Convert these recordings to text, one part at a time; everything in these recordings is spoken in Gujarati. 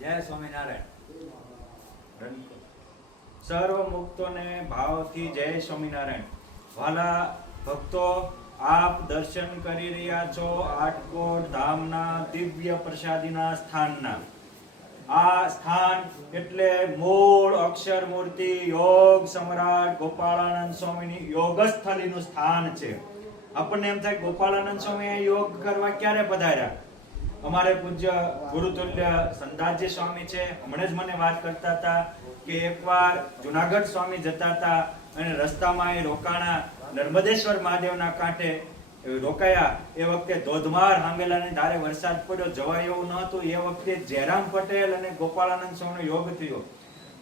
જય સ્વામિનારાયણ. સર્વ મુક્તોને ભાવથી જય સ્વામિનારાયણ. વાલા ભક્તો, આપ દર્શન કરી રહ્યા છો આટકોટ ધામના દિવ્ય પ્રસાદીના સ્થાનના. આ સ્થાન એટલે મૂળ અક્ષર મૂર્તિ યોગ સમ્રાટ ગોપાળાનંદ સ્વામીની યોગસ્થલીનું સ્થાન છે. આપણને એમ થાય ગોપાળાનંદ સ્વામી યોગ કરવા ક્યારે પધાર્યા? અમારે પૂજ્ય ગુરુતુલ્ય સંદાસજી સ્વામી છે, હમણાં જ મને વાત કરતા હતા કે એકવાર જુનાગઢ સ્વામી જતા હતા અને રસ્તામાં એ રોકાણા નર્મદેશ્વર મહાદેવના કાંઠે રોકાયા. એ વખતે ધોધમાર હાંગેલાની ધારે વરસાદ પડ્યો, જવાય એવું ન હતું. એ વખતે જયરામ પટેલ અને ગોપાળાનંદ સ્વામીનો યોગ થયો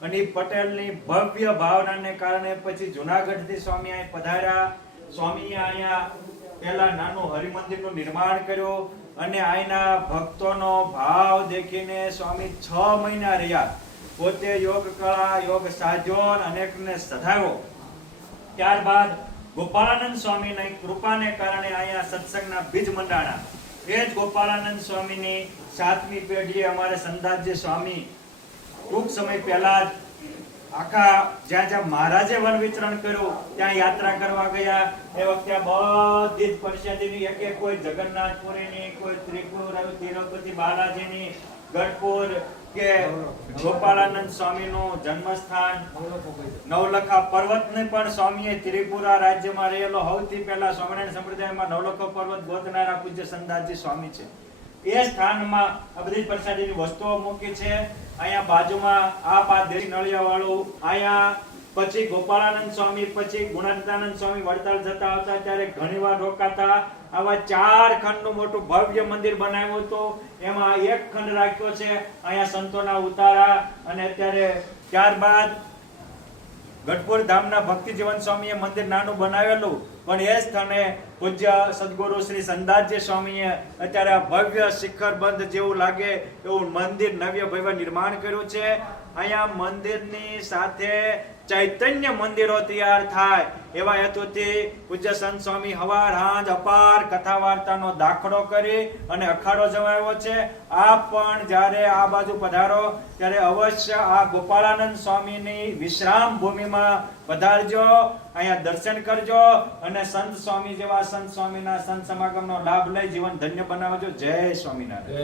અને પટેલની ભવ્ય ભાવનાને કારણે પછી જુનાગઢથી સ્વામી અહીં પધાર્યા. સ્વામીએ અહીંયા પહેલા નાનું હરિમંદિરનું નિર્માણ કર્યું અને અહીંના ભક્તોનો ભાવ દેખીને સ્વામી 6 મહિના રહ્યા. પોતે યોગ કળા યોગ સાધ્યો અનેકને સધાવ્યો. ત્યારબાદ ગોપાળાનંદ સ્વામીની કૃપાને કારણે અહીંયા સત્સંગના બીજ મંડાણા. એ જ ગોપાળાનંદ સ્વામીની 7મી પેઢીએ અમારે સંદાસજી સ્વામી ટૂંક સમય પહેલા જ આખા જ્યાં જ્યાં મહારાજે વન વિચરણ કર્યું ત્યાં યાત્રા કરવા ગયા. એ વખતે બધી જ પરિષદીની એક કોઈ જગન્નાથપુરીની, કોઈ ત્રિપુર તિરુપતિ બાલાજીની, ગઢપુર કે ગોપાળાનંદ સ્વામીનું જન્મસ્થાન નવલખા પર્વતને પણ સ્વામીએ ત્રિપુરા રાજ્યમાં રહેલો સૌથી પહેલા સ્વામિનારાયણ સંપ્રદાયમાં નવલખા પર્વત ગોતનારા પૂજ્ય સંદાસજી સ્વામી છે. એ સ્થાનમાં આ બધી પ્રસાદીની વસ્તુઓ મૂકી છે. અહીંયા બાજુમાં આ દેશી નળિયા વાળું, અહીંયા પછી ગોપાળાનંદ સ્વામી પછી ગુણાતીતાનંદ સ્વામી વડતાલ જતા હતા ત્યારે ઘણીવાર રોકાતા. આવા 4 ખંડનું મોટું ભવ્ય મંદિર બનાવ્યું હતું. એમાં એક ખંડ રાખ્યો છે અહીંયા સંતોના ઉતારા. અને અત્યારે ત્યારબાદ ગઢપુર ધામના ભક્તિજીવન સ્વામીએ મંદિર નાનું બનાવેલું, પણ એ સ્થાને પૂજ્ય સદગુરુ શ્રી સંદાસજી સ્વામીએ અત્યારે ભવ્ય શિખરબંધ જેવું લાગે એવું મંદિર નવ્ય ભવ્ય નિર્માણ કર્યું છે. અહીંયા મંદિરની સાથે ચૈતન્ય મંદિરો તૈયાર થાય એવા હેતુથી પૂજ્ય સંત સ્વામી હવાર હાંજ અપાર કથા વાર્તાનો દાખલો કરી અને અખાડો જમાવ્યો છે. આપ પણ જ્યારે આ બાજુ પધારો ત્યારે અવશ્ય આ ગોપાળાનંદ સ્વામીની વિશ્રામ ભૂમિમાં પધારજો, અહીંયા દર્શન કરજો અને સંત સ્વામી જેવા સંત સ્વામીના સંત સમાગમનો લાભ લઈ જીવન ધન્ય બનાવજો. જય સ્વામિનારાયણ.